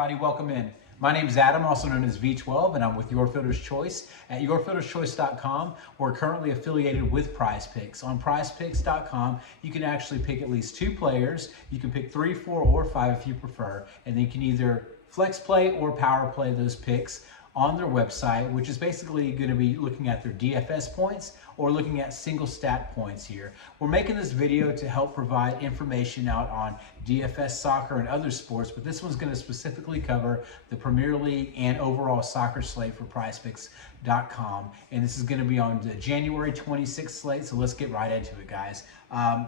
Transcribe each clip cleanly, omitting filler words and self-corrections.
everybody, welcome in. My name is Adam, also known as V12, and I'm with Your Fielder's Choice at yourfielderschoice.com. We're currently affiliated with PrizePicks. On PrizePicks.com, you can actually pick at least 2 players. You can pick 3, 4, or 5 if you prefer, and then you can either flex play or power play those picks on their website, which is basically going to be looking at their DFS points or looking at single stat points here. We're making this video to help provide information out on DFS soccer and other sports, but this one's going to specifically cover the Premier League and overall soccer slate for PrizePicks.com. And this is going to be on the January 26th slate, so let's get right into it, guys.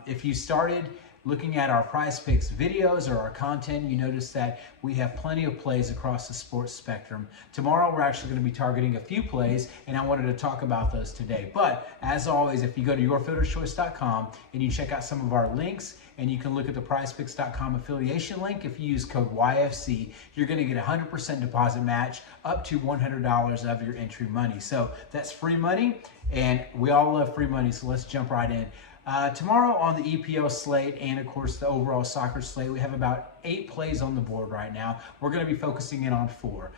If you started looking at our PrizePicks videos or our content, you notice that we have plenty of plays across the sports spectrum. Tomorrow, we're actually going to be targeting a few plays, and I wanted to talk about those today. But as always, if you go to yourfielderschoice.com and you check out some of our links, and you can look at the PrizePicks.com affiliation link, if you use code YFC, you're going to get a 100% deposit match up to $100 of your entry money. So that's free money, and we all love free money, so let's jump right in. Tomorrow on the EPL slate and of course the overall soccer slate, we have about 8 plays on the board right now. We're going to be focusing in on 4.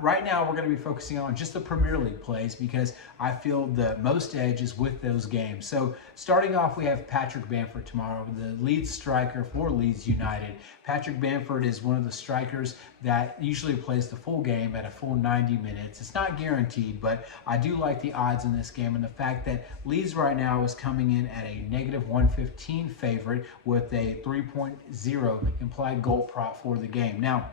Right now we're going to be focusing on just the Premier League plays because I feel the most edge is with those games. So starting off, we have Patrick Bamford tomorrow, the lead striker for Leeds United. Patrick Bamford is one of the strikers that usually plays the full game at a full 90 minutes. It's not guaranteed, but I do like the odds in this game and the fact that Leeds right now is coming in at a -115 favorite with a 3.0 implied goal prop for the game. Now,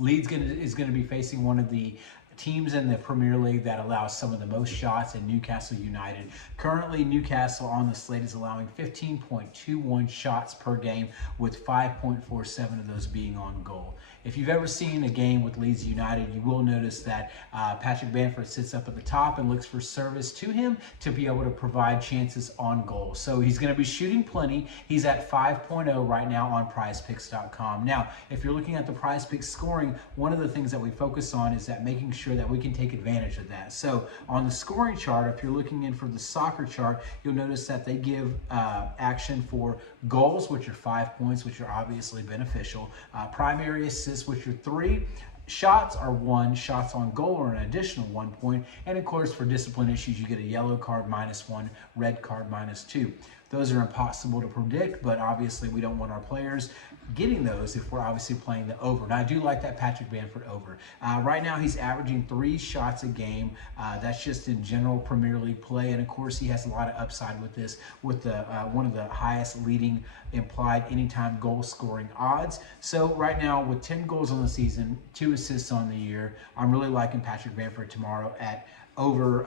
Leeds is going to be facing one of the teams in the Premier League that allows some of the most shots in Newcastle United. Currently, Newcastle on the slate is allowing 15.21 shots per game, with 5.47 of those being on goal. If you've ever seen a game with Leeds United, you will notice that Patrick Bamford sits up at the top and looks for service to him to be able to provide chances on goal. So he's going to be shooting plenty. He's at 5.0 right now on PrizePicks.com. Now, if you're looking at the PrizePicks scoring, one of the things that we focus on is that making sure that we can take advantage of that. So on the scoring chart, if you're looking in for the soccer chart, you'll notice that they give action for goals, which are 5 points, which are obviously beneficial. Primary assists, which are 3. Shots are 1. Shots on goal are an additional 1 point. And of course, for discipline issues, you get a yellow card -1, red card -2. Those are impossible to predict, but obviously we don't want our players getting those if we're obviously playing the over. And I do like that Patrick Bamford over. Right now, he's averaging 3 shots a game. That's just in general Premier League play. And of course, he has a lot of upside with this, with the one of the highest leading implied anytime goal scoring odds. So right now, with 10 goals on the season, 2 assists on the year, I'm really liking Patrick Bamford tomorrow at over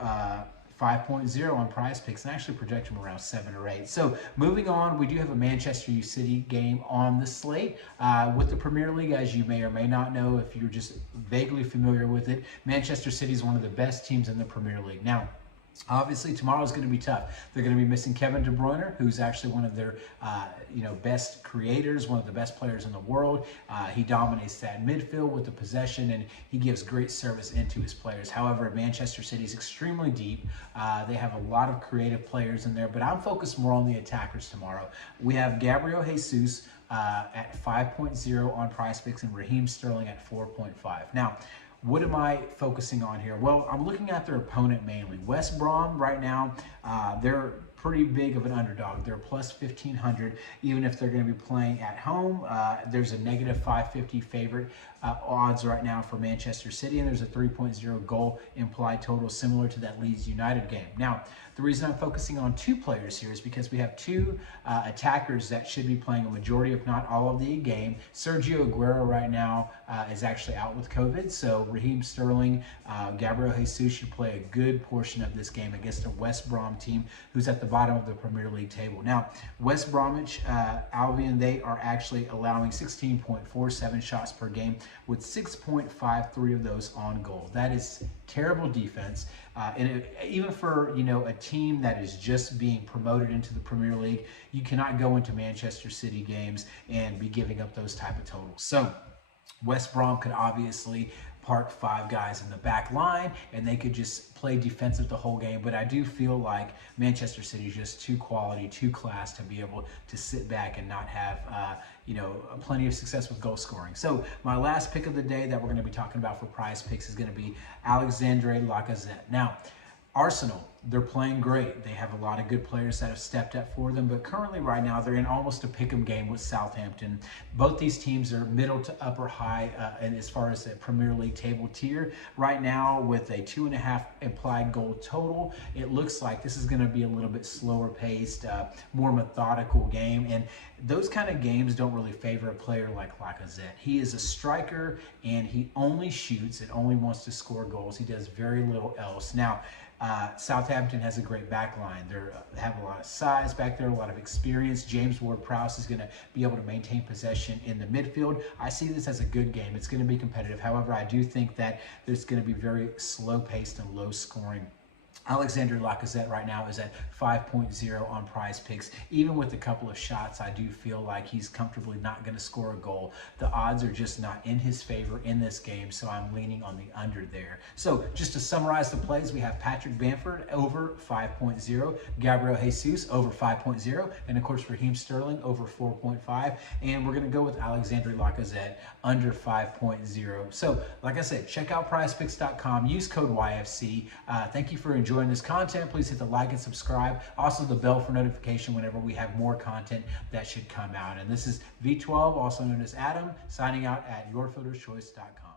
5.0 on PrizePicks, and actually project him around 7 or 8. So moving on, we do have a Manchester City game on the slate. With the Premier League, as you may or may not know, if you're just vaguely familiar with it, Manchester City is one of the best teams in the Premier League. Now, obviously, tomorrow's going to be tough. They're going to be missing Kevin De Bruyne, who's actually one of their best creators, one of the best players in the world. He dominates that midfield with the possession, and he gives great service into his players. However, Manchester City is extremely deep. They have a lot of creative players in there, but I'm focused more on the attackers tomorrow. We have Gabriel Jesus at 5.0 on PrizePicks and Raheem Sterling at 4.5. Now, what am I focusing on here? Well, I'm looking at their opponent mainly. West Brom right now, they're pretty big of an underdog. They're plus 1,500, even if they're going to be playing at home. There's a -550 favorite odds right now for Manchester City, and there's a 3.0 goal implied total similar to that Leeds United game. Now, the reason I'm focusing on 2 players here is because we have 2 attackers that should be playing a majority, if not all, of the game. Sergio Aguero right now is actually out with COVID, so Raheem Sterling, Gabriel Jesus should play a good portion of this game against a West Brom team who's at the bottom of the Premier League table. Now, West Bromwich Albion, they are actually allowing 16.47 shots per game with 6.53 of those on goal. That is terrible defense. And even for a team that is just being promoted into the Premier League, you cannot go into Manchester City games and be giving up those type of totals. So West Brom could obviously park 5 guys in the back line and they could just play defensive the whole game. But I do feel like Manchester City is just too quality, too class to be able to sit back and not have plenty of success with goal scoring. So my last pick of the day that we're going to be talking about for PrizePicks is going to be Alexandre Lacazette. Now, Arsenal, they're playing great. They have a lot of good players that have stepped up for them, but currently right now they're in almost a pick'em game with Southampton. Both these teams are middle to upper high and as far as the Premier League table tier. Right now with a 2.5 implied goal total, it looks like this is going to be a little bit slower paced, more methodical game, and those kind of games don't really favor a player like Lacazette. He is a striker and he only shoots and only wants to score goals. He does very little else. Now, Southampton has a great back line. They have a lot of size back there, a lot of experience. James Ward-Prowse is going to be able to maintain possession in the midfield. I see this as a good game. It's going to be competitive. However, I do think that there's going to be very slow-paced and low-scoring. Alexandre Lacazette right now is at 5.0 on PrizePicks. Even with a couple of shots, I do feel like he's comfortably not going to score a goal. The odds are just not in his favor in this game, so I'm leaning on the under there. So just to summarize the plays, we have Patrick Bamford over 5.0, Gabriel Jesus over 5.0, and of course Raheem Sterling over 4.5. And we're going to go with Alexandre Lacazette under 5.0. So like I said, check out PrizePicks.com. Use code YFC. Thank you for enjoying this content. Please hit the like and subscribe. Also the bell for notification whenever we have more content that should come out. And this is V12, also known as Adam, signing out at yourfielderschoice.com.